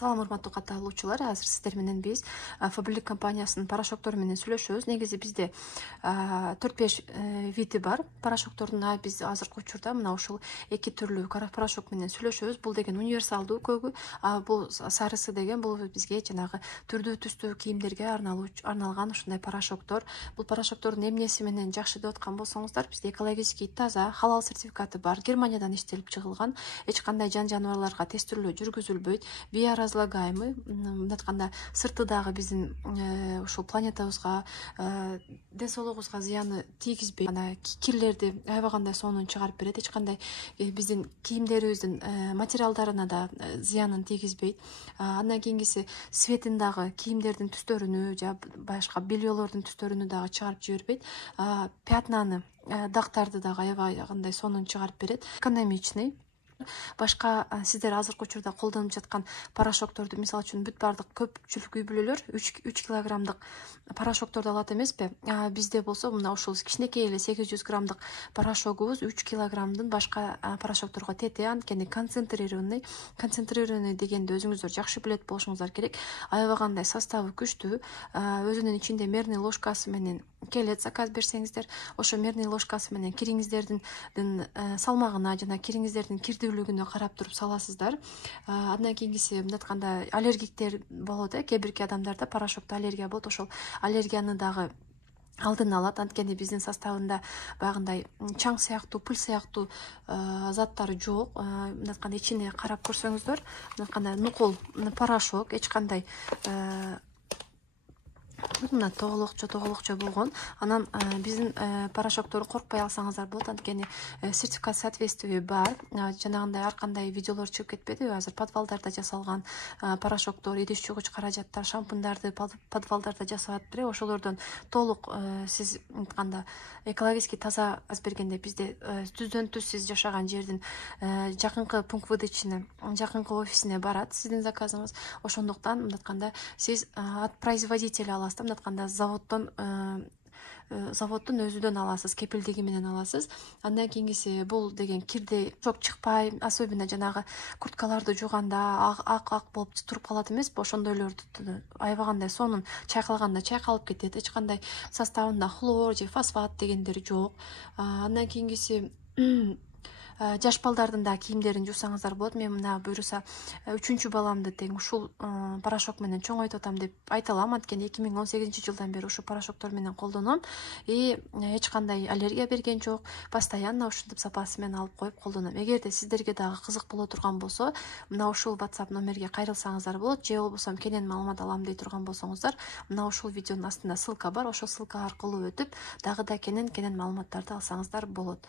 Салам урматтуу катталуучулар, азыр сиздер менен биз Faberlic компаниясынын порошоктору менен сүйлөшөбүз. Негизи бизде 4-5 види бар порошоктордун. Биз азыркы учурда мына ушул эки түрлүү порошок менен сүйлөшөбүз. Бул деген универсалдуу көгү, бул сарысы деген бул бизге жанагы түрдүү түстүү кийимдерге арналган ушундай порошоктор. Бул порошоктордун эмнеси менен жакшы деп аткан болсоңуздар, бизде экологический таза, халал сертификаты бар, Германиядан иштелип чыгылган, эч кандай жаныбарларга тестирүү жүргүзүлбөйт, биоразлагаемый, мындай сырты дагы биздин ушул планетабызга, ден соолугубузга зыяны тийгизбейт. Ана кирлерди аябагандай сонун чыгарып берет, эч кандай биздин кийимдерибиздин материалдарына да зыянын тийгизбейт. Андан кийинкиси светин дагы кийимдердин түстөрүнү, же башка бельелордун түстөрүнү дагы чыгарып жибербейт. Пятнаны, дактарды дагы аябагандай сонун чыгарып берет. Экономичный. Башка сиздер азыркы учурда колдонуп жаткан порошокторду, мисалы үчүн бүт баардык көпчүлүк үй бүлөлөр 3 килограммдык порошокторду алат эмеспи? Бизде болсо мына ушул кичинекей эле 800 граммдык порошогубуз 3 килограммдын башка порошокторго тете, анткени концентрированный дегенди өзүңүздөр жакшы билет болушуңуздар керек. Аябагандай составы күчтүү, өзүнүн ичинде мерный ложкасы менен келет. Заказ берсеңиздер, ошо мерный ложкасы менен кириңиздердин салмагына жана кириңиздердин кирдүүлүгүнө карап туруп саласыздар. Андан кийинкиси мындай айтканда аллергиктер болот, кээ бирки адамдарда порошокто аллергия болот. Ошол аллергияны дагы алдын алат, анткени биздин составында баягындай чаң сыяктуу, пыль сыяктуу заттар жок. Мындай айтканда ичине карап көрсөңүздөр, мындай айтканда нукул порошок, эч кандай мына тоголокчо болгон. Анан биздин порошокторду коркпой алсаңыздар болот, анткени сертификат соответствия бар. Жанагындай ар кандай видеолор чыгып кетпедиби? Азыр подвалдарда жасалган порошоктор, идиш жугуч каражаттар, шампундарды подвалдарда жасап атпыр. Ошолордон толук сиз айтканда экологически таза бергенде бизде түздөн түз сиз жашаган жердин жакынкы пункт выдачына, жакынкы офисине барат сиздин заказыңыз. Ошондуктан мындай айтканда сиз от производителя аласыз, мындай айтканда заводдун өзүдөн аласыз, кепилдиги менен аласыз. Андан кийинкиси бул деген кирде жок чыкпай, особенно жанагы курткаларды жууганда ак болуп туруп калат эмеспи? Ошондойлорду аябагандай сонун чайкалганда чайкалып кетет. Эч кандай составында хлор же фосфат дегендер жок. Андан кийинкиси жаш балдардын да кийимдерин жуусаңыздар болот. Мен мына буюрса 3-чү баламды тең ушул порошок менен чоңойтуп атам деп айта алам, анткени 2018-жылдан бери ушул порошоктор менен колдоном. Эч кандай аллергия берген жок. Постоянно ушинтип сапасы менен алып коюп колдоном. Эгерде сиздерге дагы кызык боло турган болсо, мына ушул WhatsApp номерге кайрылсаңыздар болот, же болбосо кенен маалымат алам дей турган болсоңуздар, мына ушул видеонун астында ссылка бар. Ошол ссылка аркылуу өтүп, дагы да кенен маалыматтарды алсаңыздар болот.